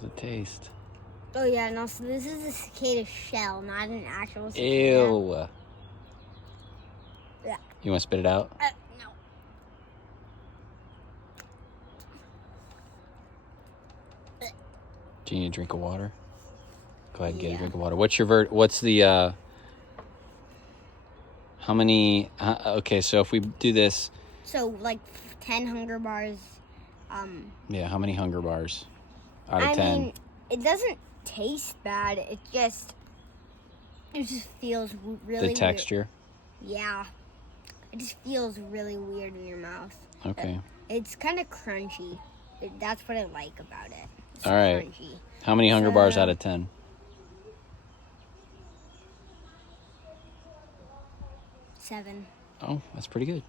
How's it taste? Oh, yeah, and also this is a cicada shell, not an actual cicada. Ew. Yeah. You want to spit it out? No. Do you need a drink of water? Go ahead and get a drink of water. What's your what's the, how many, okay, so if we do this. So, like, 10 hunger bars. Yeah, how many hunger bars out of 10? I mean, it doesn't taste bad. It just feels really The texture? weird. Yeah. It just feels really weird in your mouth. Okay. It's kind of crunchy. That's what I like about it. It's all right. Crunchy. How many hunger bars out of 10? 7. Oh, that's pretty good.